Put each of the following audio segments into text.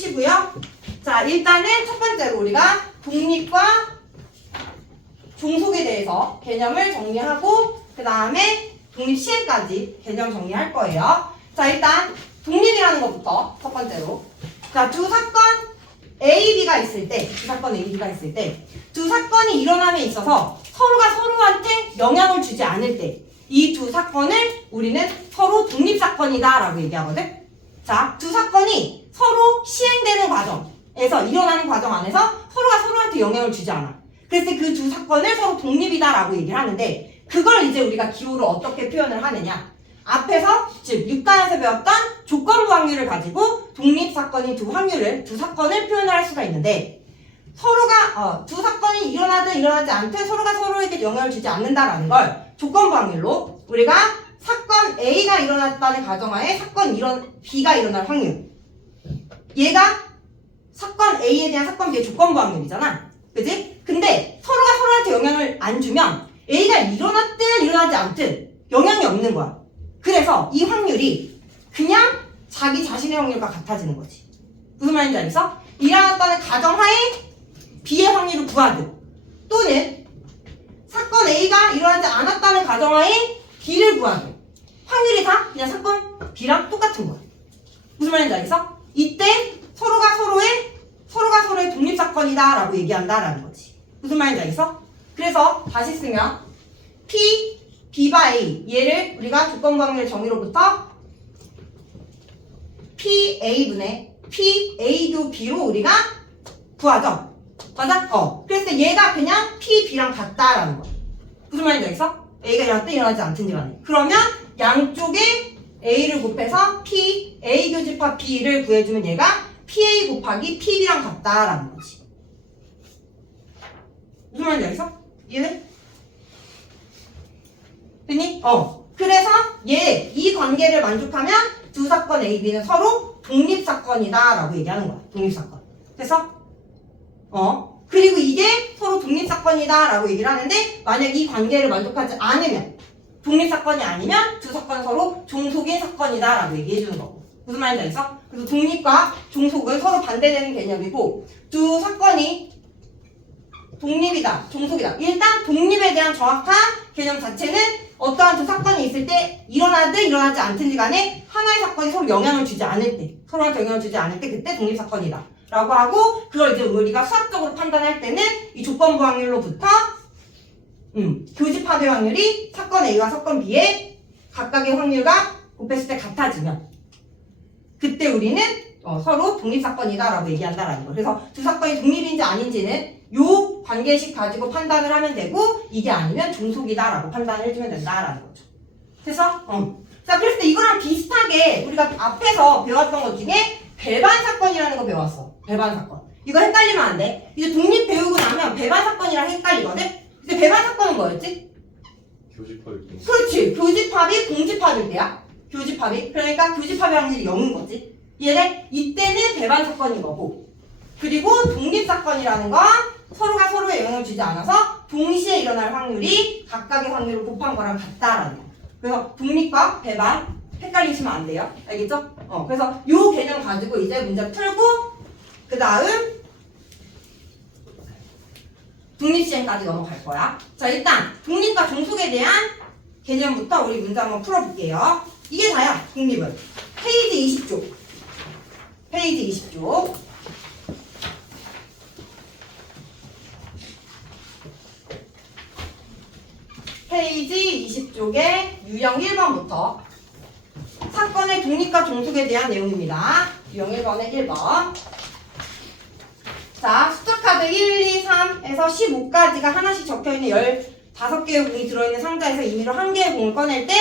푸시고요. 자, 일단은 첫 번째로 우리가 독립과 종속에 대해서 개념을 정리하고 그 다음에 독립 시행까지 개념 정리할 거예요. 자, 일단 독립이라는 것부터 첫 번째로. 자, 두 사건 A, B가 있을 때, 두 사건 A, B가 있을 때, 두 사건이 일어남에 있어서 서로가 서로한테 영향을 주지 않을 때, 이 두 사건을 우리는 서로 독립사건이다 라고 얘기하거든. 자, 두 사건이 서로 시행되는 과정에서, 일어나는 과정 안에서 서로가 서로한테 영향을 주지 않아. 그래서 그 두 사건을 서로 독립이다 라고 얘기를 하는데, 그걸 이제 우리가 기호로 어떻게 표현을 하느냐. 앞에서 즉 6강에서 배웠던 조건부 확률을 가지고 독립사건인 두 사건을 표현을 할 수가 있는데, 서로가 두 사건이 일어나든 일어나지 않든 서로가 서로에게 영향을 주지 않는다라는 걸 조건부 확률로 우리가 사건 A가 일어났다는 가정하에 사건 B가 일어날 확률, 얘가 사건 A에 대한 사건 B의 조건부 확률이잖아. 그지? 근데 서로가 서로한테 영향을 안 주면 A가 일어났든 일어나지 않든 영향이 없는 거야. 그래서 이 확률이 그냥 자기 자신의 확률과 같아지는 거지. 무슨 말인지 알겠어? 일어났다는 가정하에 B의 확률을 구하든, 또는 사건 A가 일어나지 않았다는 가정하에 B를 구하든, 확률이 다 그냥 사건 B랑 똑같은 거야. 무슨 말인지 알겠어? 이때 서로가 서로의 독립사건이다 라고 얘기한다라는 거지. 무슨 말인지 알겠어? 그래서 다시 쓰면 B바 A, 얘를 우리가 조건부 확률 정의로부터 PA분의 PA도 B로 우리가 구하죠. 맞아? 그래서 얘가 그냥 PB랑 같다라는 거야. 무슨 말인지 알겠어? A가 일어났든 일어나지 않든지 간에. 그러면 양쪽에 A를 곱해서 A 교집합 B를 구해주면 얘가 PA 곱하기 PB랑 같다라는 거지. 무슨 말인지 알겠어? 이해돼? 됐니? 그래서 이 관계를 만족하면 두 사건 A, B는 서로 독립사건이다 라고 얘기하는 거야. 독립사건. 됐어? 그리고 이게 서로 독립사건이다 라고 얘기를 하는데, 만약 이 관계를 만족하지 않으면, 독립사건이 아니면 두 사건은 서로 종속인 사건이다 라고 얘기해주는 거고. 무슨 말인지 알겠어? 그래서 독립과 종속은 서로 반대되는 개념이고, 두 사건이 독립이다, 종속이다. 일단 독립에 대한 정확한 개념 자체는 어떠한 두 사건이 있을 때 일어나든 일어나지 않든지 간에 하나의 사건이 서로 영향을 주지 않을 때, 서로한테 영향을 주지 않을 때 그때 독립사건이다 라고 하고, 그걸 이제 우리가 수학적으로 판단할 때는 이 조건부 확률로부터 교집합의 확률이 사건 A와 사건 B의 각각의 확률과 곱했을 때 같아지면 그때 우리는 서로 독립사건이다 라고 얘기한다라는 거. 그래서 두 사건이 독립인지 아닌지는 요 관계식 가지고 판단을 하면 되고, 이게 아니면 종속이다 라고 판단을 해주면 된다라는 거죠. 됐어? 자, 그랬을 때 이거랑 비슷하게 우리가 앞에서 배웠던 것 중에 배반 사건이라는 거 배웠어. 배반 사건. 이거 헷갈리면 안 돼. 이제 독립 배우고 나면 배반 사건이랑 헷갈리거든? 근데 배반 사건은 뭐였지? 교집합이. 그렇지. 교집합이 공집합일 때야. 교집합이. 그러니까 교집합의 확률이 0인 거지. 얘네 이때는 배반 사건인 거고, 그리고 독립 사건이라는 건 서로가 서로에 영향을 주지 않아서 동시에 일어날 확률이 각각의 확률을 곱한 거랑 같다라는 거. 그래서 독립과 배반 헷갈리시면 안 돼요. 알겠죠? 그래서 요 개념 가지고 이제 문제 풀고 그 다음 독립시행까지 넘어갈 거야. 자, 일단 독립과 종속에 대한 개념부터 우리 문제 한번 풀어볼게요. 이게 다야, 독립은. 페이지 20쪽. 페이지 20쪽. 페이지 20쪽에 유형 1번부터 사건의 독립과 종속에 대한 내용입니다. 유형 1번의 1번. 자, 숫자 카드 1, 2, 3에서 15까지가 하나씩 적혀있는 15개의 공이 들어있는 상자에서 임의로 한 개의 공을 꺼낼 때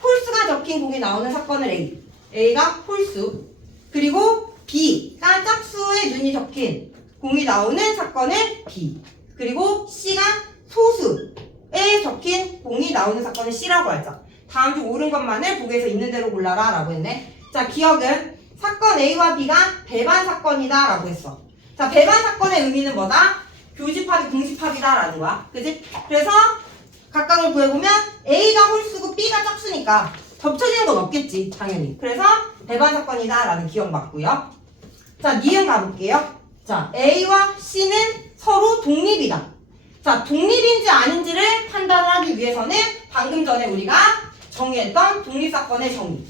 홀수가 적힌 공이 나오는 사건을 A. A가 홀수. 그리고 B가 짝수의 눈이 적힌 공이 나오는 사건을 B. 그리고 C가 소수에 적힌 공이 나오는 사건을 C라고 하자. 다음 중 옳은 것만을 보기에서 있는 대로 골라라 라고 했네. 자, 기억은 사건 A와 B가 배반 사건이다 라고 했어. 자, 배반 사건의 의미는 뭐다? 교집합이 공집합이다 라는 거야. 그지? 그래서 각각을 구해보면 A가 홀수고 B가 짝수니까 겹쳐지는 건 없겠지, 당연히. 그래서 배반 사건이다 라는 기억 맞고요. 자, 니은 가볼게요. 자, A와 C는 서로 독립이다. 자, 독립인지 아닌지를 판단하기 위해서는 방금 전에 우리가 정의했던 독립사건의 정의.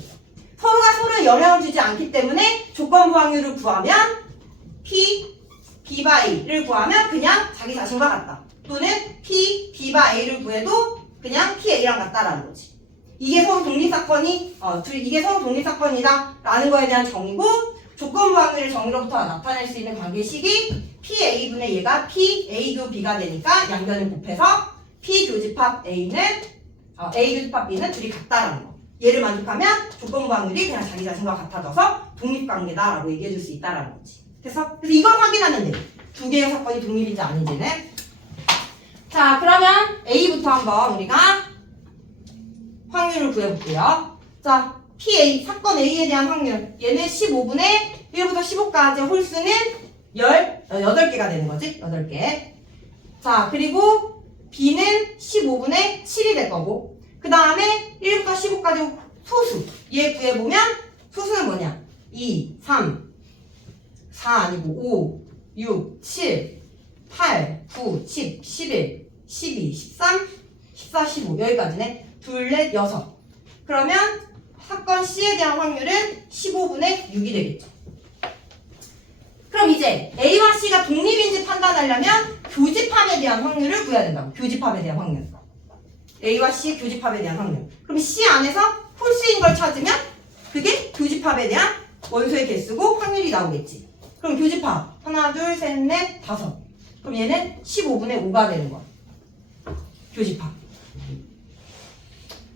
서로가 서로에 영향을 주지 않기 때문에 조건부 확률을 구하면 P, B바 A를 구하면 그냥 자기 자신과 같다. 또는 P, B바 A를 구해도 그냥 P, A랑 같다라는 거지. 이게 서로 이게 서로 독립사건이다라는 거에 대한 정의고, 조건부 확률의 정의로부터 나타낼 수 있는 관계식이 PA분의 얘가 PA 교 B가 되니까 양변을 곱해서 P 교집합 A는 A 교집합 B는 둘이 같다라는 거. 얘를 만족하면 조건부 확률이 그냥 자기 자신과 같아져서 독립관계다라고 얘기해 줄 수 있다라는 거지. 그래서 이걸 확인하면 돼. 두 개의 사건이 독립인지 아닌지는. 자, 그러면 A부터 한번 우리가 확률을 구해볼게요. 자, PA, 사건 A에 대한 확률. 얘는 15분의 1부터 15까지 홀수는 8개가 되는 거지. 8개. 자, 그리고 B는 15분의 7이 될 거고, 그 다음에 1부터 15까지 소수. 얘 구해보면 소수는 뭐냐? 2, 3, 4 아니고 5, 6, 7, 8, 9, 10, 11, 12, 13, 14, 15 여기까지네. 둘, 넷, 여섯. 그러면 사건 C에 대한 확률은 15분의 6이 되겠죠. 그럼 이제 A와 C가 독립인지 판단하려면 교집합에 대한 확률을 구해야 된다고. 교집합에 대한 확률. A와 C의 교집합에 대한 확률. 그럼 C 안에서 홀수인 걸 찾으면 그게 교집합에 대한 원소의 개수고 확률이 나오겠지. 그럼 교집합 하나, 둘, 셋, 넷, 다섯. 그럼 얘는 15분의 5가 되는 거야. 교집합.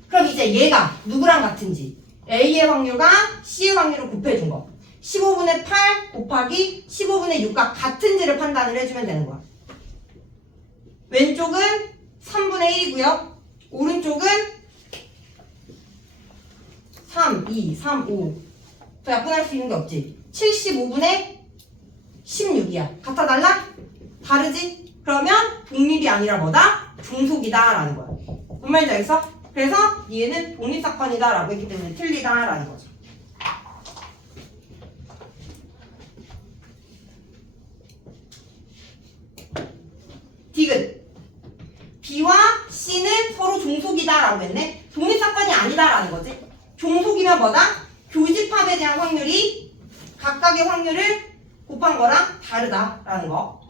그럼 이제 얘가 누구랑 같은지 A의 확률과 C의 확률을 곱해준 거. 15분의 8 곱하기 15분의 6과 같은지를 판단을 해주면 되는 거야. 왼쪽은 3분의 1이고요. 오른쪽은 3, 2, 3, 5. 더 약분할 수 있는 게 없지. 75분의 16이야. 같아 달라? 다르지? 그러면 독립이 아니라 뭐다? 종속이다 라는 거야. 뭔 말인지 알겠어? 그래서 얘는 독립사건이다 라고 했기 때문에 틀리다 라는 거죠. 디귿. B와 C는 서로 종속이다 라고 했네. 독립사건이 아니다 라는 거지. 종속이면 뭐다? 교집합에 대한 확률이 각각의 확률을 곱한 거랑 다르다라는 거.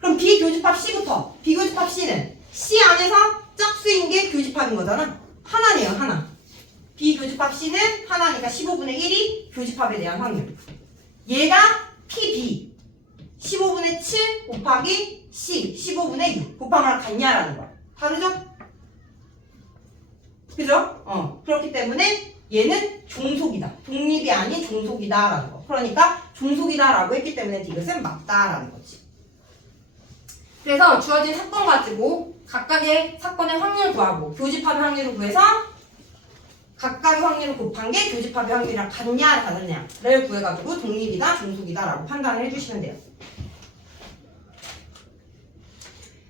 그럼 비교집합 C부터. 비교집합 C는 C 안에서 짝수인 게 교집합인 거잖아. 하나네요, 하나. 비교집합 C는 하나니까 15분의 1이 교집합에 대한 확률. 얘가 PB 15분의 7 곱하기 C 15분의 6 곱한 거랑 같냐라는 거야. 다르죠? 그죠? 그렇기 때문에 얘는 종속이다. 독립이 아닌 종속이다라는 거. 그러니까 종속이다라고 했기 때문에 디귿은 맞다라는 거지. 그래서 주어진 사건 가지고 각각의 사건의 확률 구하고 교집합의 확률을 구해서 각각의 확률을 곱한 게 교집합의 확률이랑 같냐 다르냐를 구해가지고 독립이다 종속이다라고 판단을 해주시면 돼요.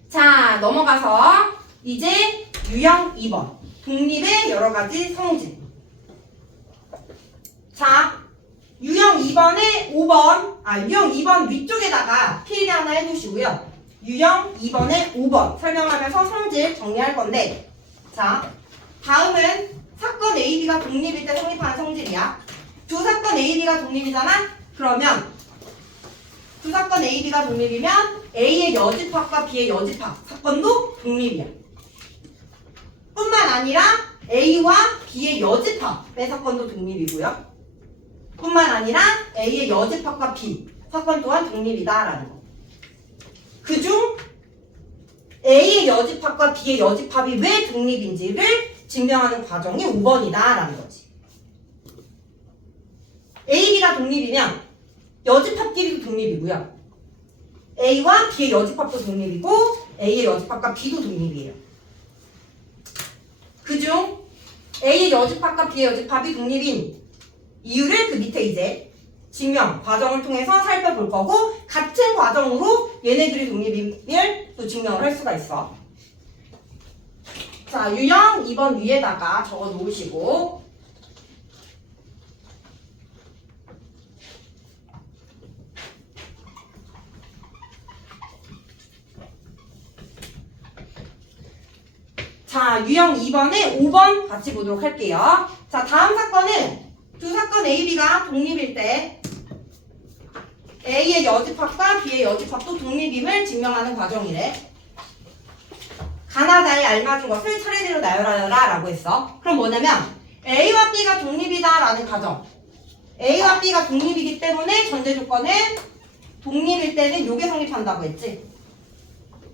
자, 넘어가서 이제 유형 2번 독립의 여러 가지 성질. 자, 유형 2번에 5번, 유형 2번 위쪽에다가 필기 하나 해두시고요. 유형 2번에 5번 설명하면서 성질 정리할 건데, 자, 다음은 사건 A, B가 독립일 때 성립하는 성질이야. 두 사건 A, B가 독립이잖아? 그러면 두 사건 A, B가 독립이면 A의 여집합과 B의 여집합 사건도 독립이야. 뿐만 아니라 A와 B의 여집합의 사건도 독립이고요. 뿐만 아니라 A의 여집합과 B 사건 또한 독립이다라는 거. 그중 A의 여집합과 B의 여집합이 왜 독립인지를 증명하는 과정이 5번이다라는 거지. A, B가 독립이면 여집합끼리도 독립이고요. A와 B의 여집합도 독립이고 A의 여집합과 B도 독립이에요. 그중 A의 여집합과 B의 여집합이 독립인 이유를 그 밑에 이제 증명 과정을 통해서 살펴볼 거고, 같은 과정으로 얘네들이 독립임을 또 증명을 할 수가 있어. 자, 유형 2번 위에다가 적어 놓으시고, 자, 유형 2번에 5번 같이 보도록 할게요. 자, 다음 사건은 두 사건 A, B가 독립일 때 A의 여집합과 B의 여집합도 독립임을 증명하는 과정이래. 가나다에 알맞은 것을 차례대로 나열하여라 라고 했어. 그럼 뭐냐면 A와 B가 독립이다 라는 가정. A와 B가 독립이기 때문에 전제 조건은 독립일 때는 요게 성립한다고 했지.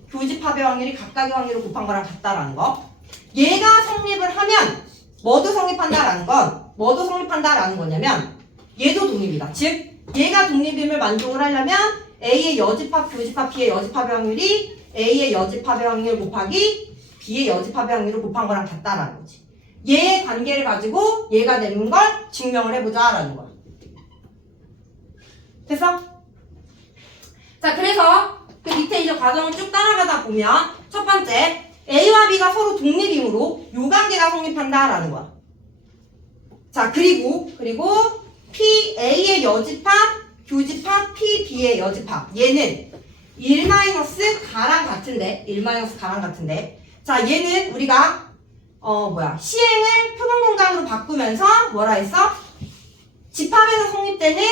교집합의 확률이 각각의 확률을 곱한 거랑 같다라는 거. 얘가 성립을 하면 뭐도 성립한다라는 건 뭐도 성립한다라는 거냐면 얘도 독립이다. 즉 얘가 독립임을 만족을 하려면 A의 여집합, 교집합, B의 여집합의 확률이 A의 여집합의 확률 곱하기 B의 여집합의 확률을 곱한 거랑 같다라는 거지. 얘의 관계를 가지고 얘가 되는 걸 증명을 해보자라는 거야. 됐어? 자, 그래서 그 밑에 이제 과정을 쭉 따라가다 보면 첫 번째 A와 B가 서로 독립이므로 요 관계가 성립한다라는 거야. 자, 그리고 P, A의 여집합, 교집합, P, B의 여집합. 얘는 1-가랑 같은데. 자, 얘는 우리가, 시행을 표본 공간으로 바꾸면서 뭐라 했어? 집합에서 성립되는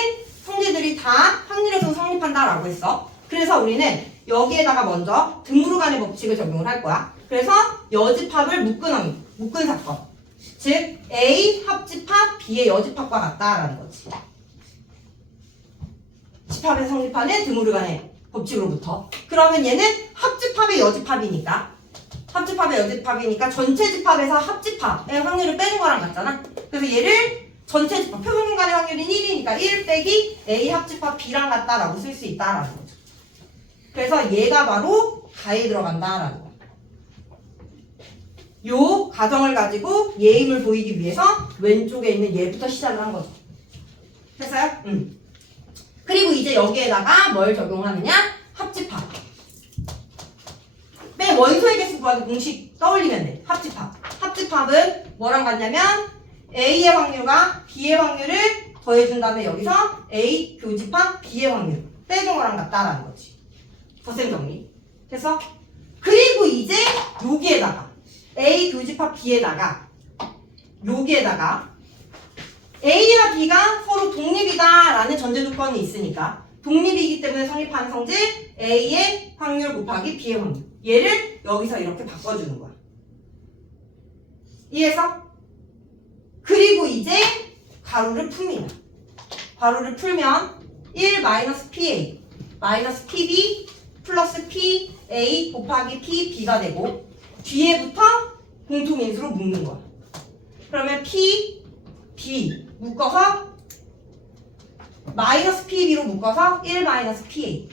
성질들이 다 확률에서 성립한다라고 했어. 그래서 우리는 여기에다가 먼저 드무르간의 법칙을 적용을 할 거야. 그래서 여집합을 묶은 사건. 즉 A 합집합 B의 여집합과 같다라는 거지. 집합에서 성립하는 드무르간의 법칙으로부터. 그러면 얘는 합집합의 여집합이니까 전체 집합에서 합집합의 확률을 빼는 거랑 같잖아. 그래서 얘를 전체 집합 표본 공간의 확률이 1이니까 1 빼기 A 합집합 B랑 같다라고 쓸 수 있다라는 거죠. 그래서 얘가 바로 가에 들어간다라는 거. 요 가정을 가지고 얘임을 보이기 위해서 왼쪽에 있는 얘부터 시작을 한 거죠. 됐어요? 그리고 이제 여기에다가 뭘 적용하느냐? 합집합. 맨 원소의 개수 구하는 공식 떠올리면 돼. 합집합은 뭐랑 같냐면 A의 확률과 B의 확률을 더해준 다음에 여기서 A 교집합 B의 확률 빼준 거랑 같다라는 거지. 덧셈 정리. 됐어? 그리고 이제 여기에다가 A 교집합 B에다가 여기에다가 A와 B가 서로 독립이다라는 전제 조건이 있으니까 독립이기 때문에 성립하는 성질 A의 확률 곱하기 B의 확률. 얘를 여기서 이렇게 바꿔주는 거야. 이해했어? 그리고 이제 가로를 풉니다. 가로를 풀면 1-PA 마이너스 PB 플러스 PA 곱하기 PB가 되고 뒤에부터 공통인수로 묶는 거야. 그러면 P, B 묶어서 마이너스 PB로 묶어서 1-PA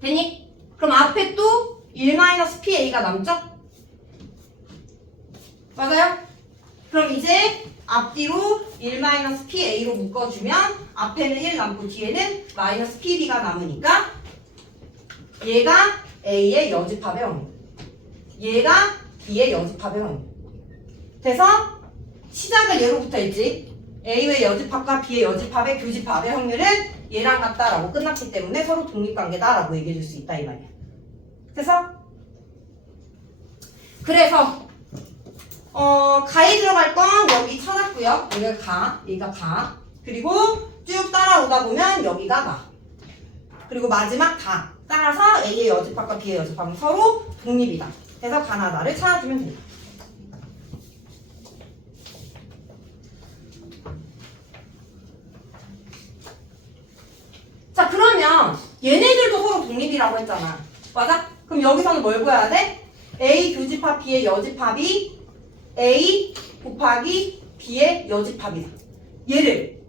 됐니? 그럼 앞에 또 1-PA가 남죠? 맞아요? 그럼 이제 앞뒤로 1-PA로 묶어주면 앞에는 1 남고 뒤에는 마이너스 PB가 남으니까 얘가 A의 여집합의 확률, 얘가 B의 여집합의 확률. 돼서 시작을 얘로부터 했지. A의 여집합과 B의 여집합의 교집합의 확률은 얘랑 같다라고 끝났기 때문에 서로 독립관계다라고 얘기해 줄 수 있다 이 말이야. 돼서 그래서 가에 들어갈 건 여기 찾았고요. 여기가 가. 그리고 쭉 따라오다 보면 여기가 나. 그리고 마지막 다. 따라서 A의 여집합과 B의 여집합은 서로 독립이다. 그래서 가나다를 찾아주면 됩니다. 자, 그러면 얘네들도 서로 독립이라고 했잖아. 맞아? 그럼 여기서는 뭘 구해야 돼? A 교집합 B의 여집합이 A 곱하기 B의 여집합이다. 얘를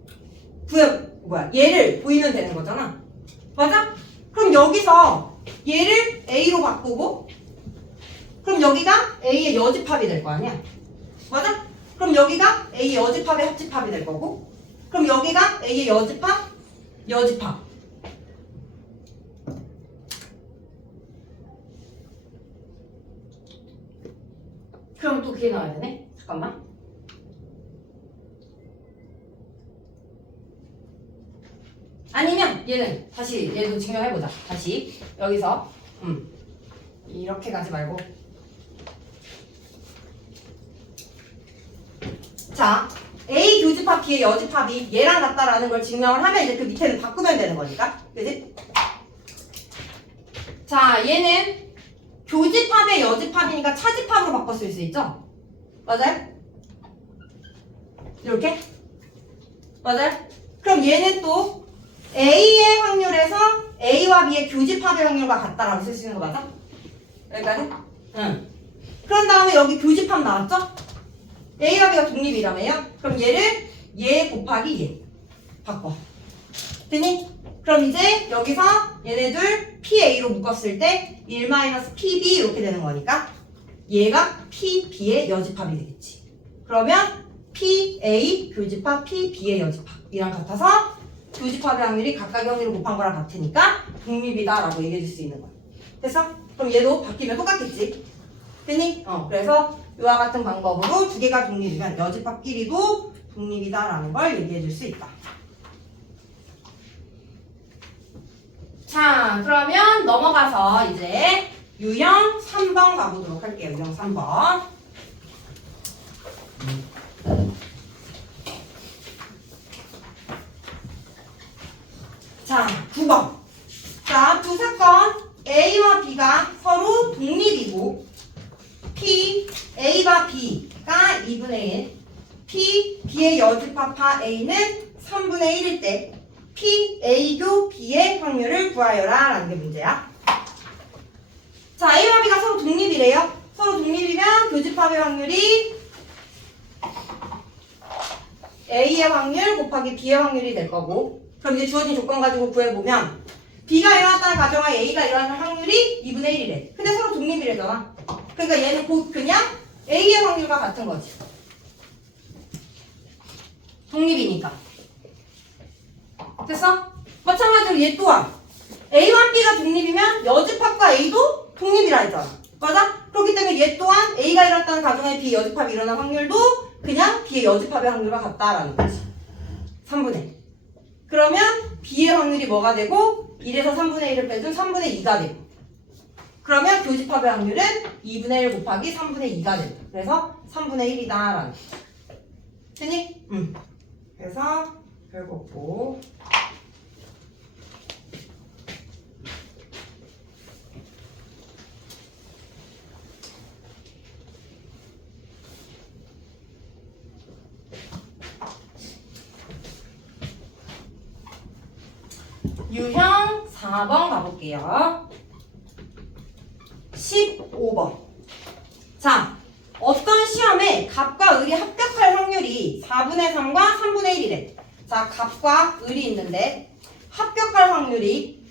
얘를 보이면 되는 거잖아. 맞아? 그럼 여기서 얘를 A로 바꾸고 그럼 여기가 A의 여집합이 될 거 아니야. 맞아? 그럼 여기가 A의 여집합의 합집합이 될 거고 그럼 여기가 A의 여집합 그럼 또 그게 나와야 되네? 잠깐만. 아니면 얘는 다시 얘도 증명해보자. 다시 여기서 이렇게 가지 말고 자, A 교집합 B의 여집합이 얘랑 같다라는 걸 증명을 하면 이제 그 밑에는 바꾸면 되는 거니까. 그지? 자, 얘는 교집합의 여집합이니까 차집합으로 바꿔 쓸 수 있죠? 맞아요? 이렇게? 맞아요? 그럼 얘는 또 A의 확률에서 A와 B의 교집합의 확률과 같다라고 쓸 수 있는 거 맞아? 여기까지? 응. 그런 다음에 여기 교집합 나왔죠? A와 B가 독립이라며요? 그럼 얘를 얘 곱하기 얘 바꿔. 됐니? 그럼 이제 여기서 얘네들 PA로 묶었을 때 1-PB 이렇게 되는 거니까 얘가 PB의 여집합이 되겠지. 그러면 PA 교집합 PB의 여집합이랑 같아서 교집합의 확률이 각각의 확률을 곱한 거랑 같으니까 독립이다라고 얘기해 줄 수 있는 거야. 됐어? 그럼 얘도 바뀌면 똑같겠지. 됐니? 그래서 이와 같은 방법으로 두 개가 독립이면 여집합끼리도 독립이다라는 걸 얘기해 줄 수 있다. 자, 그러면 넘어가서 이제 유형 3번 가보도록 할게요. 유형 3번. 자, 9번. 자, 두 사건 A와 B가 서로 독립이고 P, A와 B가 2분의 1, P, B의 여집합파 A는 3분의 1일 때 P, A교 B의 확률을 구하여라 라는 게 문제야. 자, A와 B가 서로 독립이래요. 서로 독립이면 교집합의 확률이 A의 확률 곱하기 B의 확률이 될 거고, 그럼 이제 주어진 조건 가지고 구해보면 B가 일어났다는 가정하에 A가 일어나는 확률이 2분의 1이래. 근데 서로 독립이래잖아. 그러니까 얘는 곧 그냥 A의 확률과 같은 거지. 독립이니까. 됐어? 마찬가지로 얘 또한 A와 B가 독립이면 여집합과 A도 독립이라 했잖아. 맞아? 그렇기 때문에 얘 또한 A가 일어났다는 가정하에 B 여집합이 일어날 확률도 그냥 B의 여집합의 확률과 같다라는 거지. 3분의 1. 그러면 B의 확률이 뭐가 되고 1에서 3분의 1을 빼준 3분의 2가 되고, 그러면 교집합의 확률은 2분의 1 곱하기 3분의 2가 된다. 그래서 3분의 1이다라는 거지. 됐니? 응. 그래서 결국 뭐 유형 4번 가볼게요. 15번. 자, 어떤 시험에 갑과 을이 합격할 확률이 4분의 3과 3분의 1이래. 자, 갑과 을이 있는데 합격할 확률이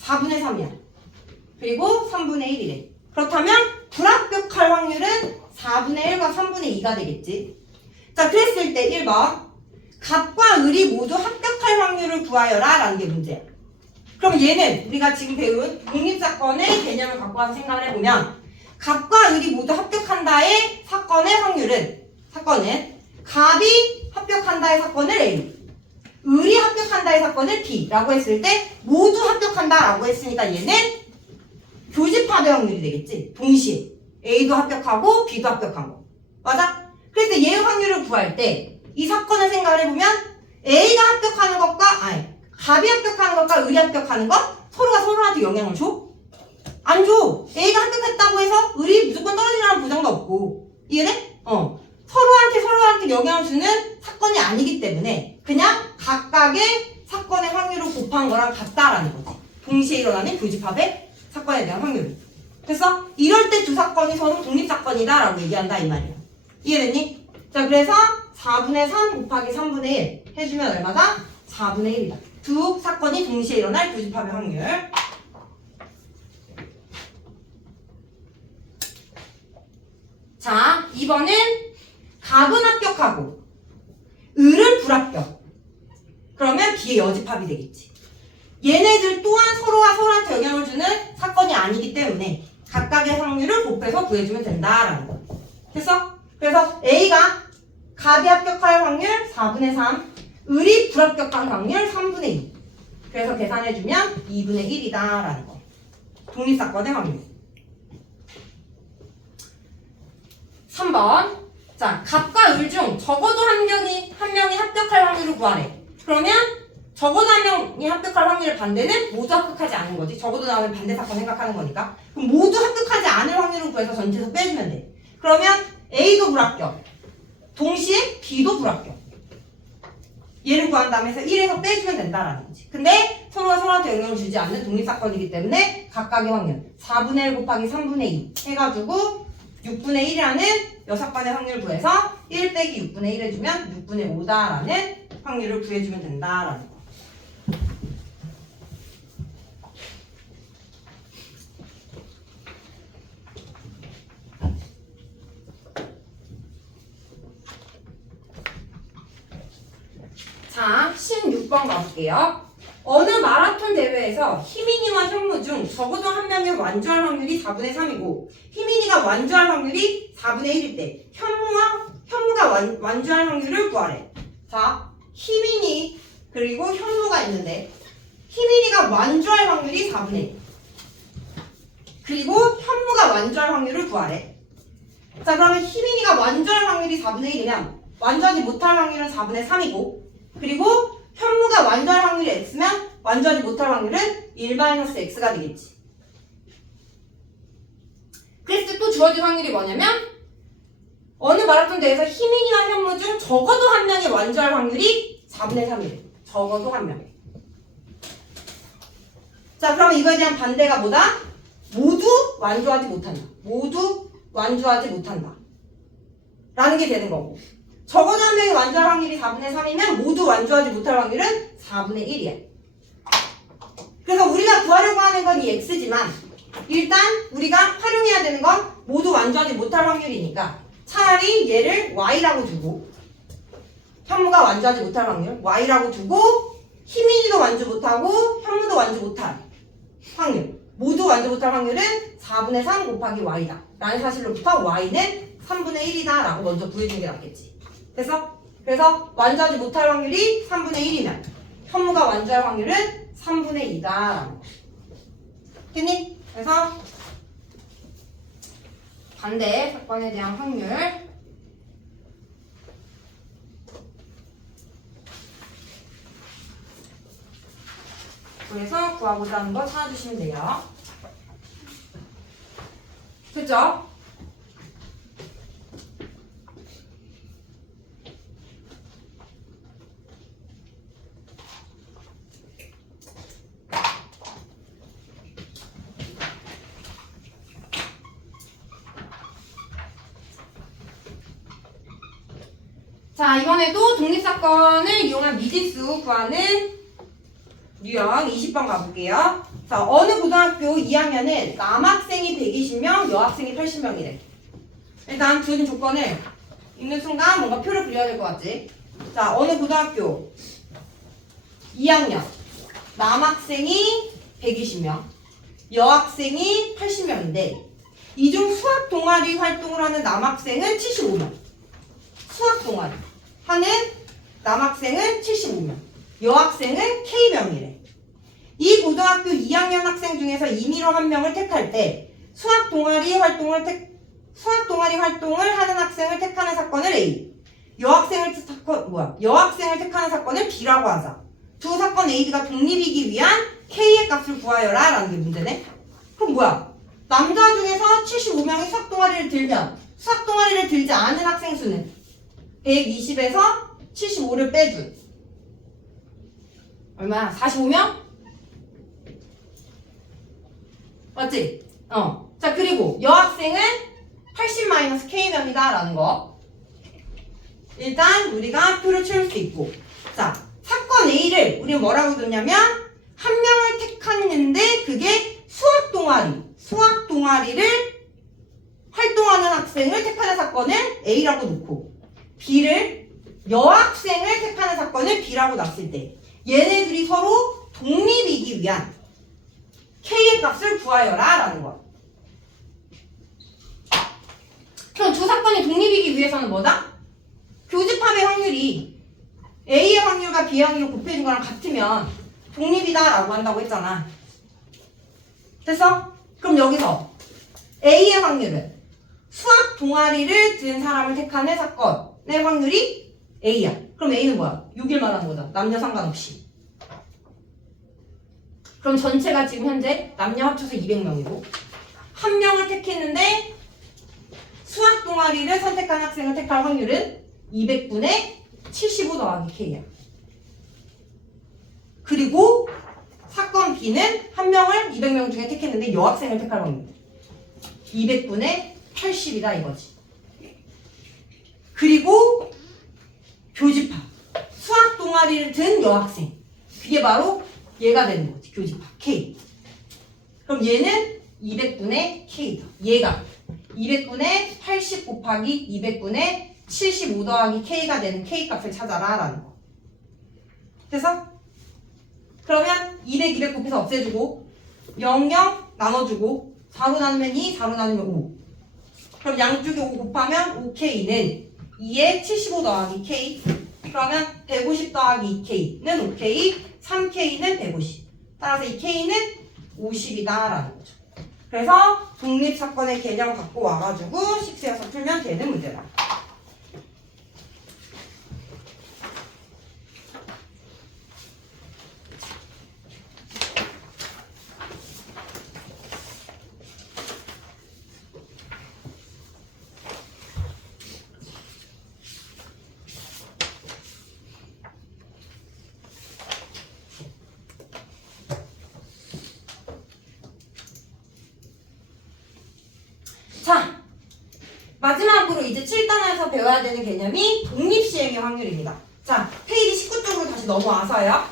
4분의 3이야. 그리고 3분의 1이래. 그렇다면 불합격할 확률은 4분의 1과 3분의 2가 되겠지. 자, 그랬을 때 1번. 갑과 을이 모두 합격할 확률을 구하여라 라는 게 문제야. 그럼 얘는 우리가 지금 배운 독립사건의 개념을 갖고 와서 생각을 해보면 갑과 을이 모두 합격한다의 사건의 확률은 갑이 합격한다의 사건을 A, 을이 합격한다의 사건을 B라고 했을 때 모두 합격한다라고 했으니까 얘는 교집합의 확률이 되겠지. 동시에 A도 합격하고 B도 합격한 거. 맞아? 그래서 얘의 확률을 구할 때 이 사건을 생각을 해보면 A가 합격하는 것과 갑이 합격하는 것과 을이 합격하는 것 서로가 서로한테 영향을 줘? 안 줘. A가 합격했다고 해서 을이 무조건 떨어지라는 보장도 없고. 이해돼? 서로한테 영향을 주는 사건이 아니기 때문에 그냥 각각의 사건의 확률을 곱한 거랑 같다라는 거지. 동시에 일어나는 교집합의 사건에 대한 확률. 됐어? 이럴 때 두 사건이 서로 독립사건이다라고 얘기한다 이 말이야. 이해됐니? 자, 그래서 4분의 3 곱하기 3분의 1 해주면 얼마다? 4분의 1이다. 두 사건이 동시에 일어날 교집합의 확률. 자, 2번은 갑은 합격하고 을은 불합격. 그러면 B의 여집합이 되겠지. 얘네들 또한 서로가 서로한테 영향을 주는 사건이 아니기 때문에 각각의 확률을 곱해서 구해주면 된다라는 거. 됐어? 그래서 A가 갑이 합격할 확률 4분의 3, 을이 불합격할 확률 3분의 2. 그래서 계산해주면 2분의 1이다라는 거. 독립사건의 확률. 3번. 자, 갑과 을 중 적어도 한 명이 합격할 확률을 구하래. 그러면 적어도 한 명이 합격할 확률의 반대는 모두 합격하지 않은 거지. 적어도 나오면 반대 사건 생각하는 거니까. 그럼 모두 합격하지 않을 확률을 구해서 전체에서 빼주면 돼. 그러면 A도 불합격. 동시에 B도 불합격. 얘를 구한 다음에 해서 1에서 빼주면 된다라는 거지. 근데 서로가 서로한테 영향을 주지 않는 독립사건이기 때문에 각각의 확률 4분의 1 곱하기 3분의 2 해가지고 6분의 1이라는 6건의 확률을 구해서 1 빼기 6분의 1 해주면 6분의 5다라는 확률을 구해주면 된다라는 거. 자, 16번 가볼게요. 어느 마라톤 대회에서 희민이와 현무 중 적어도 한 명이 완주할 확률이 4분의 3이고 희민이가 완주할 확률이 4분의 1일 때 현무가 완주할 확률을 구하래. 자, 희민이 그리고 현무가 있는데 희민이가 완주할 확률이 4분의 1 그리고 현무가 완주할 확률을 구하래. 자, 그러면 희민이가 완주할 확률이 4분의 1이면 완주하지 못할 확률은 4분의 3이고 그리고 현무가 완주할 확률이 x면 완주하지 못할 확률은 1-x가 되겠지. 그랬을 때 또 주어진 확률이 뭐냐면 어느 마라톤 대회에서 희민이와 현무 중 적어도 한 명이 완주할 확률이 4분의 3이래. 적어도 한 명. 자, 그러면 이거에 대한 반대가 뭐다? 모두 완주하지 못한다. 모두 완주하지 못한다. 라는 게 되는 거고. 적어도 한 명이 완주할 확률이 4분의 3이면 모두 완주하지 못할 확률은 4분의 1이야. 그래서 우리가 구하려고 하는 건 이 x지만 일단 우리가 활용해야 되는 건 모두 완주하지 못할 확률이니까 차라리 얘를 y라고 두고 현무가 완주하지 못할 확률 y라고 두고 희민이도 완주 못하고 현무도 완주 못할 확률 모두 완주 못할 확률은 4분의 3 곱하기 y다 라는 사실로부터 y는 3분의 1이다 라고 먼저 구해주는 게 낫겠지. 그래서 완주하지 못할 확률이 3분의 1이면 현무가 완주할 확률은 3분의 2다 라는 거. 됐니? 그래서 반대 사건에 대한 확률 그래서 구하고자 하는 거 찾아주시면 돼요. 됐죠? 자, 이번에도 독립사건을 이용한 미지수 구하는 유형 20번 가볼게요. 자, 어느 고등학교 2학년은 남학생이 120명, 여학생이 80명이래. 일단 주어진 조건을 읽는 순간 뭔가 표를 그려야 될 것 같지? 자, 어느 고등학교 2학년 남학생이 120명, 여학생이 80명인데 이 중 수학 동아리 활동을 하는 남학생은 75명. 수학 동아리 하는 남학생은 75명, 여학생은 K명이래. 이 고등학교 2학년 학생 중에서 임의로 한 명을 택할 때 수학 동아리 활동을 하는 학생을 택하는 사건을 A, 여학생을 택하는 사건을 B라고 하자. 두 사건 A, B가 독립이기 위한 K의 값을 구하여라 라는 게 문제네. 그럼 뭐야? 남자 중에서 75명이 수학 동아리를 들면 수학 동아리를 들지 않은 학생 수는 120에서 75를 빼준 얼마야? 45명? 맞지? 자, 그리고 여학생은 80-K명이다 라는 거 일단 우리가 표를 채울 수 있고, 자, 사건 A를 우리는 뭐라고 뒀냐면 한 명을 택했는데 그게 수학 동아리를 활동하는 학생을 택하는 사건을 A라고 놓고 B를 여학생을 택하는 사건을 B라고 놨을 때 얘네들이 서로 독립이기 위한 K의 값을 구하여라 라는 거야. 그럼 두 사건이 독립이기 위해서는 뭐다? 교집합의 확률이 A의 확률과 B의 확률을 곱해준 거랑 같으면 독립이다 라고 한다고 했잖아. 됐어? 그럼 여기서 A의 확률은 수학 동아리를 든 사람을 택하는 사건의 확률이 A야. 그럼 A는 뭐야? 6일 말하는 거다. 남녀 상관없이. 그럼 전체가 지금 현재 남녀 합쳐서 200명이고 한 명을 택했는데 수학 동아리를 선택한 학생을 택할 확률은 200분의 75 더하기 K야. 그리고 사건 B는 한 명을 200명 중에 택했는데 여학생을 택할 확률 200분의 80이다 이거지. 그리고 교집합 수학 동아리를 든 여학생 그게 바로 얘가 되는 거지. 교집합 K. 그럼 얘는 200분의 K다. 얘가 200분의 80 곱하기 200분의 75 더하기 K가 되는 K 값을 찾아라 라는 거. 그래서 그러면 200, 200 곱해서 없애주고 0, 0 나눠주고 4로 나누면 2, 4로 나누면 5. 그럼 양쪽에 5 곱하면 5K는 2에 75 더하기 K. 그러면 150 더하기 2K는 5K, 3K는 150. 따라서 이 K는 50이다 라는 거죠. 그래서 독립사건의 개념 갖고 와가지고 식스여서 풀면 되는 문제다. 자, 마지막으로 이제 7단에서 배워야 되는 개념이 독립시행의 확률입니다. 자, 페이지 19쪽으로 다시 넘어와서요.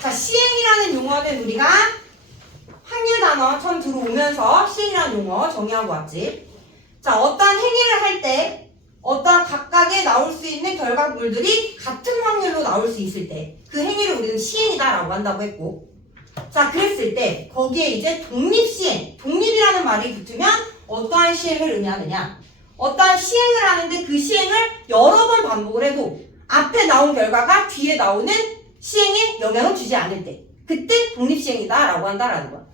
자, 시행이라는 용어는 우리가 확률 단어 처음 들어오면서 시행이라는 용어 정의하고 왔지. 자, 어떠한 행위를 할 때 어떠한 각각에 나올 수 있는 결과물들이 같은 확률로 나올 수 있을 때 그 행위를 우리는 시행이다라고 한다고 했고, 자, 그랬을 때 거기에 이제 독립시행, 독립이라는 말이 붙으면 어떠한 시행을 의미하느냐, 어떠한 시행을 하는데 그 시행을 여러 번 반복을 해도 앞에 나온 결과가 뒤에 나오는 시행에 영향을 주지 않을 때 그때 독립시행이다라고 한다라는 거야.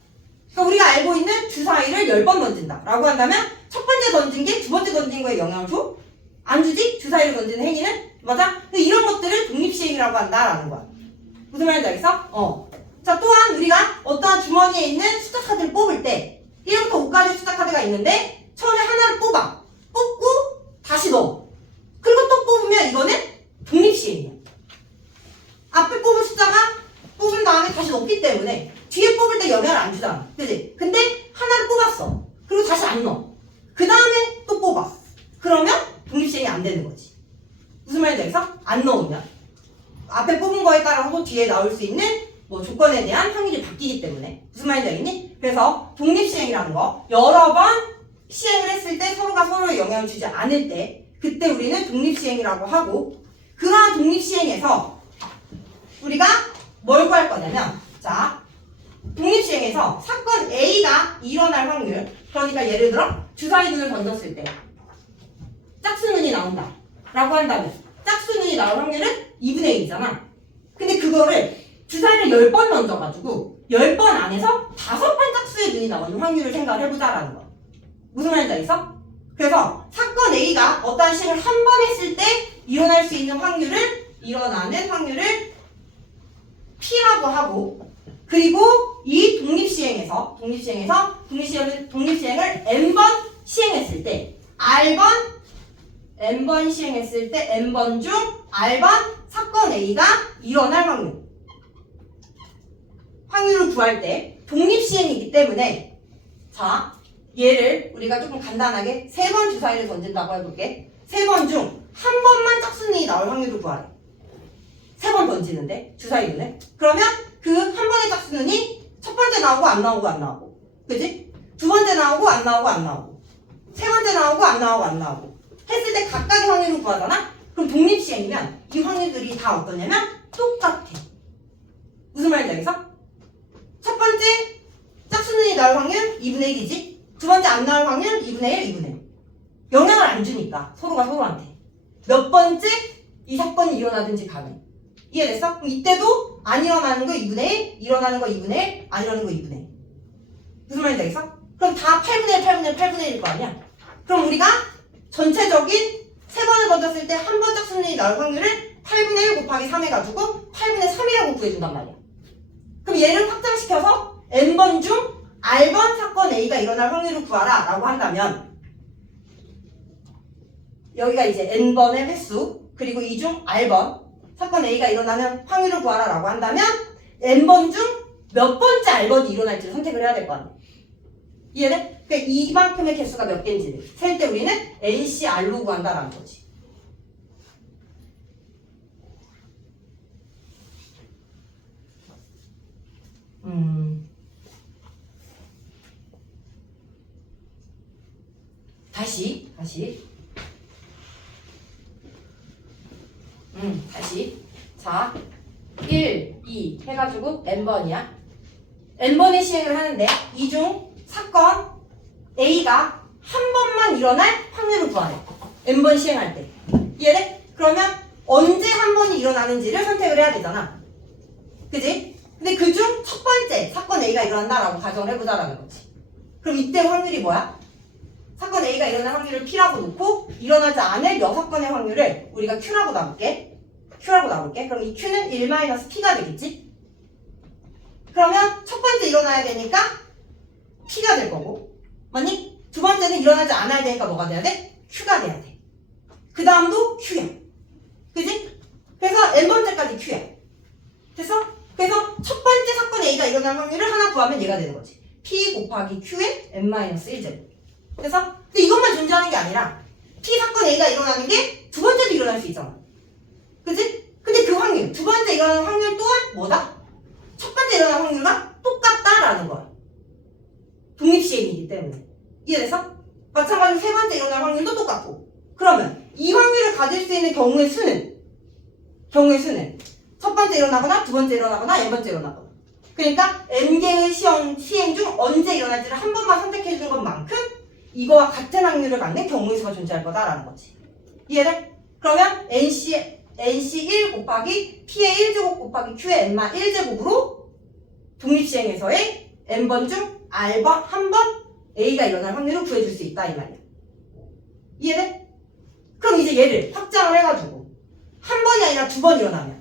그러니까 우리가 알고 있는 주사위를 10번 던진다라고 한다면 첫 번째 던진 게 두 번째 던진 거에 영향을 줘? 안 주지? 주사위를 던지는 행위는? 맞아? 근데 이런 것들을 독립시행이라고 한다라는 거야. 무슨 말인지 알겠어? 자, 또한 우리가 어떠한 주머니에 있는 숫자 카드를 뽑을 때 1부터 5까지 숫자 카드가 있는데 처음에 하나를 뽑아. 뽑고 다시 넣어. 그리고 또 뽑으면 이거는 독립시행이야. 앞에 뽑은 숫자가 뽑은 다음에 다시 넣기 때문에 뒤에 뽑을 때 영향을 안 주잖아. 그치? 근데 하나를 뽑았어. 그리고 다시 안 넣어. 그 다음에 또 뽑아. 그러면 독립시행이 안 되는 거지. 무슨 말인지 알겠어? 안 넣으면 앞에 뽑은 거에 따라서 뒤에 나올 수 있는 뭐 조건에 대한 확률이 바뀌기 때문에. 무슨 말인지 알겠니? 그래서 독립시행이라는 거 여러 번 시행을 했을 때 서로가 서로에 영향을 주지 않을 때 그때 우리는 독립시행이라고 하고, 그러한 독립시행에서 우리가 뭘 구할 거냐면, 자, 독립시행에서 사건 A가 일어날 확률, 그러니까 예를 들어 주사위 눈을 던졌을 때 짝수눈이 나온다 라고 한다면 짝수눈이 나올 확률은 2분의 1이잖아. 근데 그거를 주사위를 10번 던져가지고 10번 안에서 5번 짝수의 눈이 나오는 확률을 생각을 해보자라는 거야. 무슨 말인지 알겠어? 그래서 사건 A가 어떠한 시행을 한 번 했을 때 일어날 수 있는 일어나는 확률을 P라고 하고, 그리고 이 독립시행을 N번 시행했을 때 N번 시행했을 때 N번 중 R번 사건 A가 일어날 확률을 구할 때 독립시행이기 때문에, 자, 얘를 우리가 조금 간단하게 3번 주사위를 던진다고 해볼게. 3번 중 한 번만 짝수눈이 나올 확률을 구하래. 3번 던지는데 주사위 눈에. 그러면 그 한 번의 짝수눈이 첫 번째 나오고 안 나오고 그지? 두 번째 나오고 안 나오고 세 번째 나오고 안 나오고 했을 때 각각의 확률을 구하잖아? 그럼 독립시행이면 이 확률들이 다 어떠냐면 똑같아. 무슨 말인지 알겠어? 첫 번째 짝수눈이 나올 확률 2분의 1이지? 두 번째 안 나올 확률 2분의 1, 2분의 1. 영향을 안 주니까 서로가 서로한테 몇 번째 이 사건이 일어나든지 간에. 이해됐어? 그럼 이때도 안 일어나는 거 2분의 1, 일어나는 거 2분의 1, 안 일어나는 거 2분의 1. 무슨 말인지 알겠어? 그럼 다 8분의 1, 8분의 1, 8분의 1일 거 아니야? 그럼 우리가 전체적인 3번을 던졌을 때 한 번짝 승률이 나올 확률을 8분의 1 곱하기 3 해가지고 8분의 3이라고 구해준단 말이야. 그럼 얘를 확장시켜서 n번 중 r번 사건 A가 일어날 확률을 구하라 라고 한다면 여기가 이제 n번의 횟수 그리고 이 중 r번 사건 A가 일어나는 확률을 구하라 라고 한다면 n번 중 몇 번째 r번이 일어날지를 선택을 해야 될 거 아니야. 이해돼? 그러니까 이만큼의 개수가 몇 개인지를 셀 때 우리는 NCR로 구한다라는 거지. 다시. 자, 1, 2 해가지고 n번이야. n번의 시행을 하는데 이 중 사건 A가 한 번만 일어날 확률을 구하래. n번 시행할 때. 이해돼? 그러면 언제 한 번이 일어나는지를 선택을 해야 되잖아. 그지? 근데 그 중 첫 번째 사건 A가 일어난다라고 가정을 해보자라는 거지. 그럼 이때 확률이 뭐야? 사건 A가 일어날 확률을 P라고 놓고 일어나지 않을 여사건의 확률을 우리가 Q라고 나눌게. 그럼 이 Q는 1-P가 되겠지? 그러면 첫 번째 일어나야 되니까 P가 될 거고 맞니? 두 번째는 일어나지 않아야 되니까 뭐가 돼야 돼? Q가 돼야 돼. 그 다음도 Q야. 그지? 그래서 n번째까지 Q야. 됐어? 그래서 첫 번째 사건 A가 일어날 확률을 하나 구하면 얘가 되는 거지. P 곱하기 Q의 n-1제곱. 그래서 근데 이것만 존재하는 게 아니라 P 사건 A가 일어나는 게 두 번째도 일어날 수 있잖아. 그치? 근데 그 확률, 두 번째 일어나는 확률 또한 뭐다? 첫 번째 일어나는 확률과 똑같다라는 거야. 독립시행이기 때문에. 이해돼서? 마찬가지로 세 번째 일어날 확률도 똑같고. 그러면 이 확률을 가질 수 있는 경우의 수는 첫 번째 일어나거나 두 번째 일어나거나 n번째 일어나거나. 그러니까 n개의 시행 중 언제 일어날지를 한 번만 선택해 준 것만큼 이거와 같은 확률을 갖는 경우의 수가 존재할 거다라는 거지. 이해돼? 그러면 NC1 곱하기 P의 1제곱 곱하기 Q의 n-1제곱으로 독립시행에서의 n번 중 r번 한 번 A가 일어날 확률을 구해줄 수 있다 이 말이야. 이해돼? 그럼 이제 얘를 확장을 해가지고 한 번이 아니라 두 번 일어나면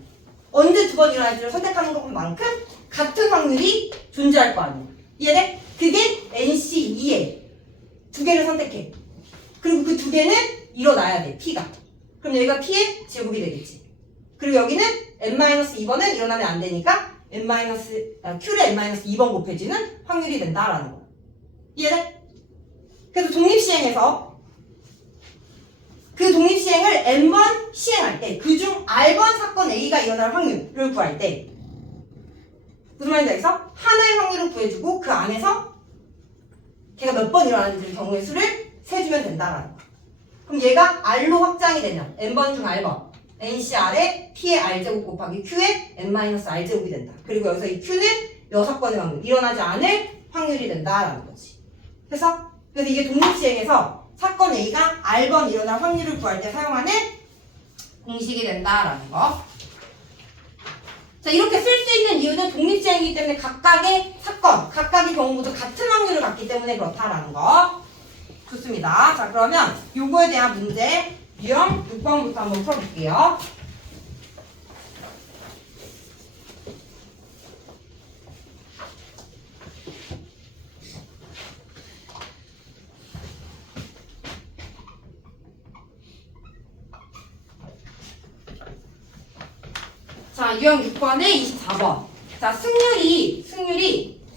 언제 두 번 일어날지를 선택하는 것만큼 같은 확률이 존재할 거 아니야. 이해돼? 그게 NC2에 두 개를 선택해. 그리고 그 두 개는 일어나야 돼. P가. 그럼 여기가 P의 제곱이 되겠지. 그리고 여기는 n-2번은 일어나면 안 되니까 Q를 n-2번 곱해지는 확률이 된다라는 거야. 이해돼? 그래서 독립시행에서 그 독립시행을 n번 시행할 때 그 중 r번 사건 A가 일어날 확률을 구할 때 무슨 말인지 알겠어? 하나의 확률을 구해주고 그 안에서 걔가 몇 번 일어나는지 경우의 수를 세주면 된다라는 거야. 그럼 얘가 r로 확장이 되면 n번 중 r번 NCR에 P의 r제곱 곱하기 Q의 n-r제곱이 된다. 그리고 여기서 이 Q는 6건의 확률, 일어나지 않을 확률이 된다라는 거지. 그래서 이게 독립시행에서 사건 A가 r번 일어날 확률을 구할 때 사용하는 공식이 된다라는 거. 자, 이렇게 쓸 수 있는 이유는 독립시행이기 때문에 각각의 사건, 각각의 경우 모두 같은 확률을 갖기 때문에 그렇다라는 거. 좋습니다. 자, 그러면 요거에 대한 문제 유형 6번부터 한번 풀어볼게요. 자, 유형 6번에 24번. 자, 승률이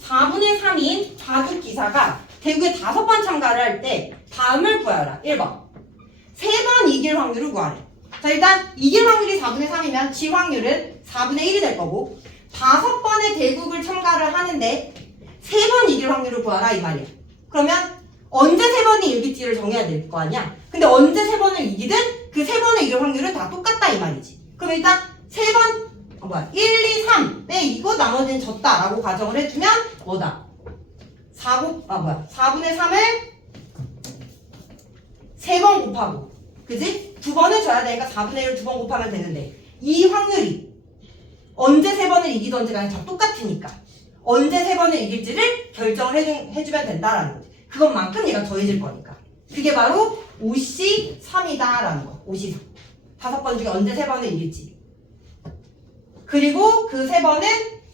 4분의 3인 바둑 기사가 대구에 5번 참가를 할 때 다음을 구하라. 1번. 3번 이길 확률을 구하래. 자, 일단 이길 확률이 4분의 3이면 지 확률은 4분의 1이 될 거고 5번의 대국을 참가를 하는데 3번 이길 확률을 구하라 이 말이야. 그러면 언제 3번이 이길지를 정해야 될 거 아니야. 근데 언제 3번을 이기든 그 3번의 이길 확률은 다 똑같다 이 말이지. 그럼 일단 3번 1, 2, 3에 이기고 나머지는 졌다라고 가정을 해주면 뭐다? 4분의 3을 3번 곱하고 그지? 2번을 줘야 되니까 4분의 1을 2번 곱하면 되는데 이 확률이 언제 3번을 이기던지 간에 다 똑같으니까 언제 3번을 이길지를 결정을 해주면 된다라는 거지. 그것만큼 얘가 더해질 거니까. 그게 바로 5C3이다라는 거. 5C3. 5번 중에 언제 3번을 이겼지. 그리고 그 3번은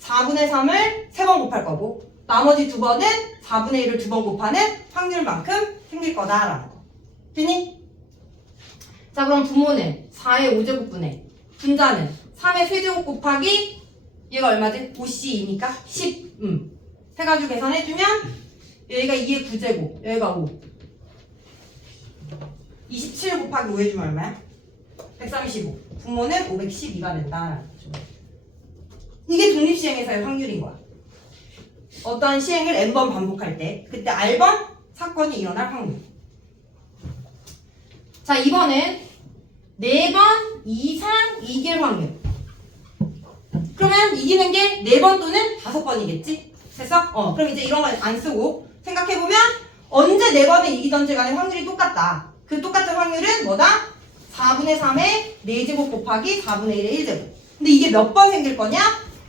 4분의 3을 3번 곱할 거고 나머지 2번은 4분의 1을 2번 곱하는 확률만큼 생길 거다라는 거. 됐니? 자 그럼 분모는 4의 5제곱분의 분자는 3의 세제곱 곱하기 얘가 얼마지? 5C이니까 10 해가지고 계산해주면 여기가 2의 9제곱 여기가 5 27 곱하기 5 해주면 얼마야? 135 분모는 512가 된다. 이게 독립시행에서의 확률인 거야. 어떠한 시행을 n번 반복할 때 그때 r번 사건이 일어날 확률. 자 2번은 4번 이상 이길 확률. 그러면 이기는 게 4번 또는 5번이겠지? 됐어? 그럼 이제 이런 건 안 쓰고 생각해보면 언제 4번을 이기던지 간에 확률이 똑같다. 그 똑같은 확률은 뭐다? 4분의 3의 4제곱 곱하기 4분의 1의 1제곱. 근데 이게 몇 번 생길 거냐?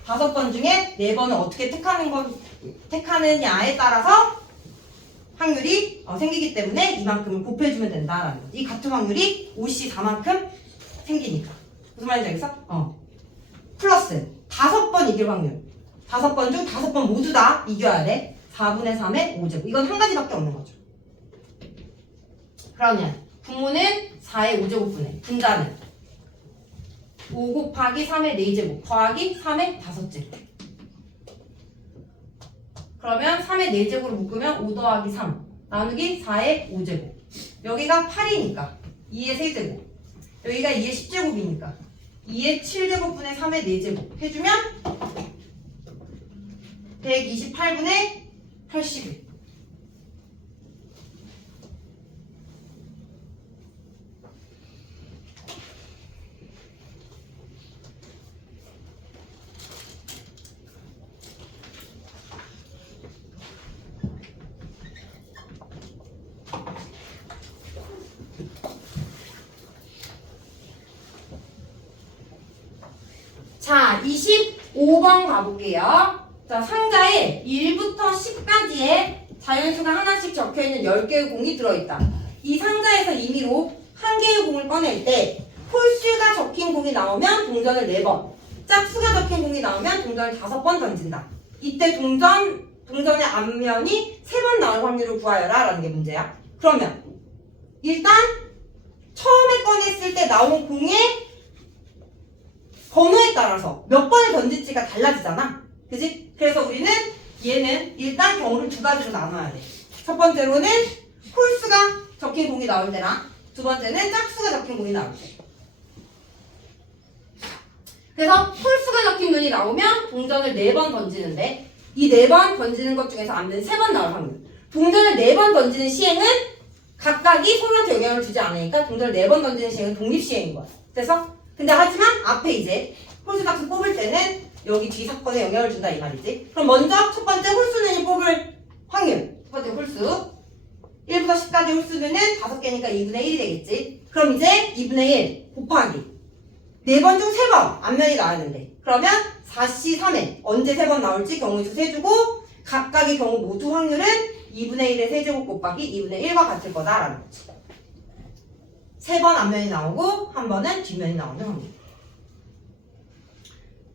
5번 중에 4번을 어떻게 택하느냐에 따라서 확률이 생기기 때문에 이만큼을 곱해주면 된다라는 거지. 이 같은 확률이 5C4만큼 생기니까. 무슨 말인지 알겠어? 플러스 5번 이길 확률. 5번 중 5번 모두 다 이겨야 돼. 4분의 3의 5제곱. 이건 한 가지밖에 없는 거죠. 그러면 분모는 4의 5제곱분의 분자는 5 곱하기 3의 4제곱 더하기 3의 5제곱. 그러면 3의 4제곱을 묶으면 5 더하기 3 나누기 4의 5제곱. 여기가 8이니까 2의 세제곱. 여기가 2의 10제곱이니까 2의 7제곱분의 3의 4제곱 해주면 128분의 81. 자, 25번 가볼게요. 자, 상자에 1부터 10까지의 자연수가 하나씩 적혀있는 10개의 공이 들어있다. 이 상자에서 임의로 한 개의 공을 꺼낼 때 홀수가 적힌 공이 나오면 동전을 4번, 짝수가 적힌 공이 나오면 동전을 5번 던진다. 이때 동전의 앞면이 3번 나올 확률을 구하여라 라는 게 문제야. 그러면 일단 처음에 꺼냈을 때 나온 공의 번호에 따라서 몇 번을 던질지가 달라지잖아. 그지? 그래서 우리는 얘는 일단 경우를 2가지로 나눠야 돼. 첫 번째로는 홀수가 적힌 공이 나올 때랑 두 번째는 짝수가 적힌 공이 나올 때. 그래서 홀수가 적힌 공이 나오면 동전을 4번 던지는데 이 4번 던지는 것 중에서 앞면 3번 나올 확률. 동전을 4번 던지는 시행은 각각이 서로한테 영향을 주지 않으니까 동전을 4번 던지는 시행은 독립시행인 거야. 그래서 근데 하지만 앞에 이제 홀수 짝수 뽑을 때는 여기 뒤 사건에 영향을 준다 이 말이지. 그럼 먼저 첫 번째 홀수는 뽑을 확률. 첫 번째 홀수 1부터 10까지 홀수는 5개니까 2분의 1이 되겠지. 그럼 이제 2분의 1 곱하기 4번 중 3번 앞면이 나와야 된대. 그러면 4C3에 언제 3번 나올지 경우수 세주고 각각의 경우 모두 확률은 2분의 1의 세제곱 곱하기 2분의 1과 같을 거다라는 거지. 3번 앞면이 나오고 한 번은 뒷면이 나오는 확률.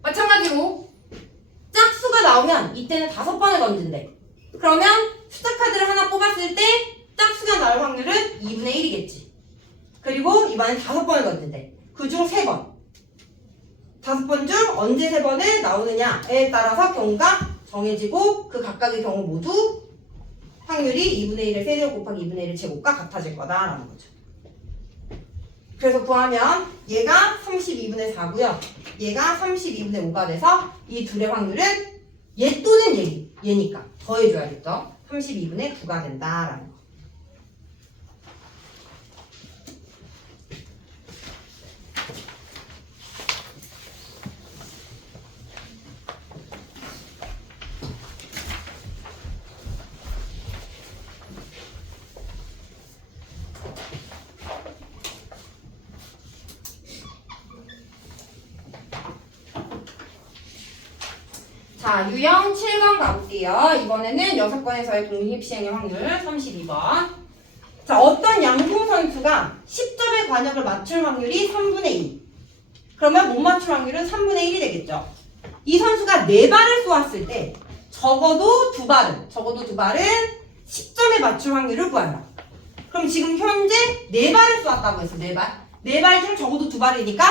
마찬가지로 짝수가 나오면 이때는 5번을 던진대. 그러면 숫자 카드를 하나 뽑았을 때 짝수가 나올 확률은 2분의 1이겠지. 그리고 이번엔 5번을 던진대. 그중 3번. 5번 중 언제 3번을 나오느냐에 따라서 경우가 정해지고 그 각각의 경우 모두 확률이 2분의 1의 세제곱 곱하기 2분의 1의 제곱과 같아질 거다라는 거죠. 그래서 구하면 얘가 32분의 4고요. 얘가 32분의 5가 돼서 이 둘의 확률은 얘 또는 얘니까 더해줘야겠죠. 32분의 9가 된다라는 거. 자, 유형 7번 가볼게요. 이번에는 6번에서의 독립시행의 확률 32번. 자, 어떤 양궁 선수가 10점의 관역을 맞출 확률이 3분의 2. 그러면 못 맞출 확률은 3분의 1이 되겠죠. 이 선수가 4발을 쏘았을 때 적어도 2발은 10점에 맞출 확률을 구한다. 그럼 지금 현재 4발을 쏘았다고 했어. 4발. 4발 중 적어도 2발이니까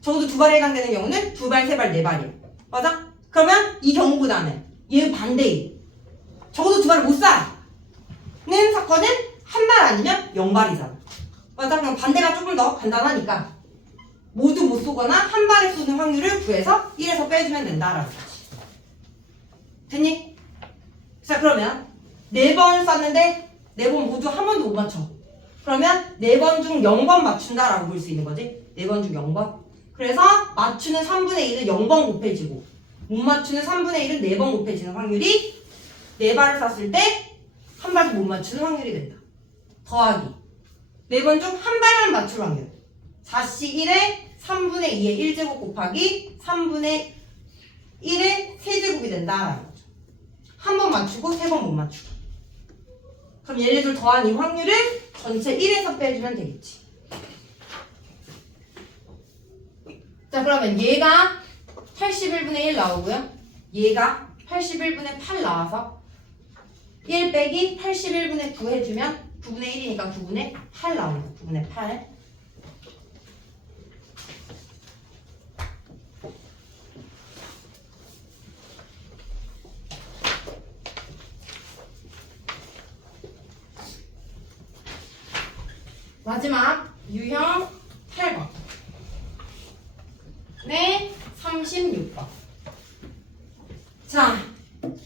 적어도 2발에 해당되는 경우는 2발, 3발, 4발이에요. 맞아? 그러면 이 경우보다는 얘 반대예요. 적어도 2발을 못 쏴는 사건은 1발 아니면 0발이잖아. 맞아? 그럼 반대가 조금 더 간단하니까 모두 못 쏘거나 1발을 쏘는 확률을 구해서 1에서 빼주면 된다라는 거지. 됐니? 자, 그러면 4번 쐈는데 4번 모두 한 번도 못 맞춰. 그러면 4번 중 0번 맞춘다라고 볼 수 있는 거지. 4번 중 0번. 그래서 맞추는 3분의 1은 0번 곱해지고 못 맞추는 3분의 1은 4번 곱해지는 확률이 4발을 쐈을 때 한 발도 못 맞추는 확률이 된다. 더하기 4번 중 한 발만 맞출 확률 4씩 1에 3분의 2의 1제곱 곱하기 3분의 1의 세제곱이 된다라는 거죠. 한 번 맞추고 3번 못 맞추고. 그럼 얘네들 더한 이 확률을 전체 1에서 빼주면 되겠지. 자, 그러면 얘가 81분의 1 나오고요. 얘가 81분의 8 나와서 1 빼기 81분의 9 해주면 9분의 1이니까 9분의 8 나옵니다. 9분의 8. 마지막 유형 8번. 네, 36번. 자,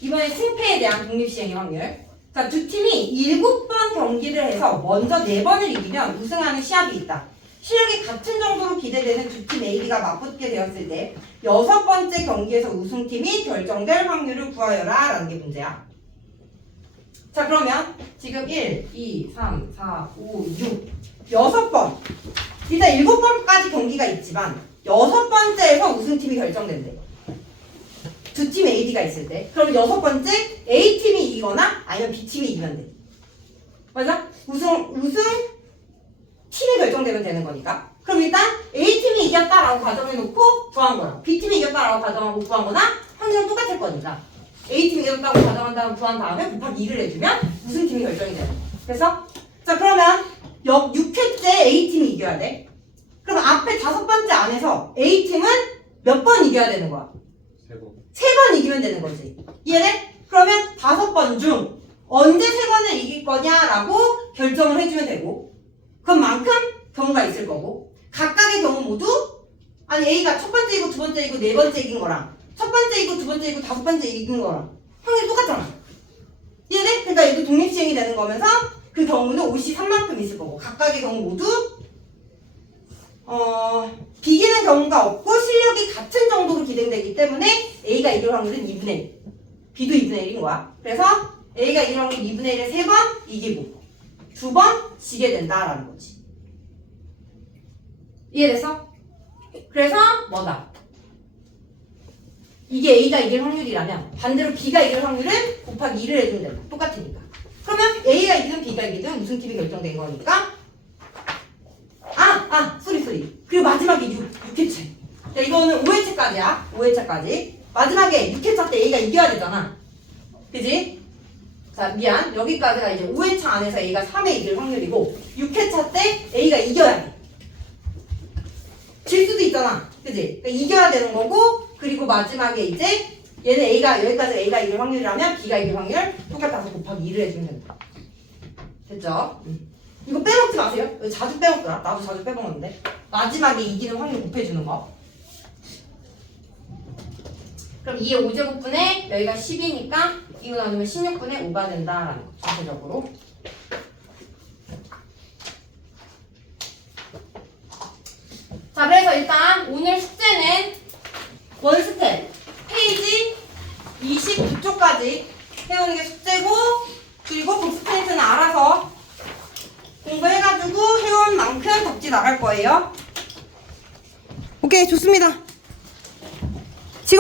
이번에 승패에 대한 독립시행의 확률. 자, 두 팀이 7번 경기를 해서 먼저 4번을 이기면 우승하는 시합이 있다. 실력이 같은 정도로 기대되는 두 팀 AB가 맞붙게 되었을 때 6번째 경기에서 우승팀이 결정될 확률을 구하여라 라는 게 문제야. 자, 그러면 지금 1, 2, 3, 4, 5, 6 6번. 일단 7번까지 경기가 있지만 6번째에서 우승팀이 결정된대. 두 팀 AB가 있을 때. 그럼 6번째 A팀이 이기거나 아니면 B팀이 이기면 돼. 맞아? 우승 팀이 결정되면 되는 거니까. 그럼 일단 A팀이 이겼다라고 가정해놓고 구한 거야. B팀이 이겼다라고 가정하고 구한 거나 확률은 똑같을 거니까. A팀이 이겼다고 가정한 다음 구한 다음에 곱하기 2를 해주면 우승팀이 결정이 되는 거야. 그래서 자, 그러면 6회째 A팀이 이겨야 돼. 그럼 앞에 5번째 안에서 A팀은 몇 번 이겨야 되는 거야? 3번. 3번 이기면 되는 거지. 이해돼? 그러면 5번 중 언제 3번을 이길 거냐라고 결정을 해주면 되고 그만큼 경우가 있을 거고 각각의 경우 모두 아니 A가 첫 번째 이고 두 번째 이고 네 번째 이긴 거랑 첫 번째 이고 두 번째 이고 5번째 이긴 거랑 확률이 똑같잖아. 이해돼? 그러니까 얘도 독립시행이 되는 거면서 그 경우는 53만큼 있을 거고 각각의 경우 모두 비기는 경우가 없고 실력이 같은 정도로 기대되기 때문에 A가 이길 확률은 2분의 1 B도 2분의 1인 거야. 그래서 A가 이길 확률 2분의 1에 3번 이기고 2번 지게 된다라는 거지. 이해됐어? 그래서 뭐다? 이게 A가 이길 확률이라면 반대로 B가 이길 확률은 곱하기 2를 해주면 된다. 똑같으니까. 그러면 A가 이기든 B가 이기든 우승팀이 결정된 거니까 소리. 그리고 마지막에 6회차. 자, 이거는 5회차까지야. 5회차까지. 마지막에 6회차 때 A가 이겨야 되잖아. 그지? 자, 미안. 여기까지가 이제 5회차 안에서 A가 3회 이길 확률이고 6회차 때 A가 이겨야 돼. 질 수도 있잖아. 그지? 그러니까 이겨야 되는 거고 그리고 마지막에 이제 얘는 A가 여기까지 A가 이길 확률이라면 B가 이길 확률 똑같아서 곱하기 2를 해주면 된다. 됐죠? 이거 빼먹지 마세요. 이거 자주 빼먹더라. 나도 자주 빼먹었는데. 마지막에 이기는 확률 곱해주는 거. 그럼 2의 5제곱분에 여기가 10이니까 이거 나누면 16분의 5가 된다라는 거. 전체적으로. 자, 그래서 일단 오늘 숙제는 원스텝 페이지 29쪽까지 해오는 게 숙제고 그리고 복습 페이지는 알아서 공부해가지고 해온 만큼 답지 나갈 거예요. 오케이, 좋습니다.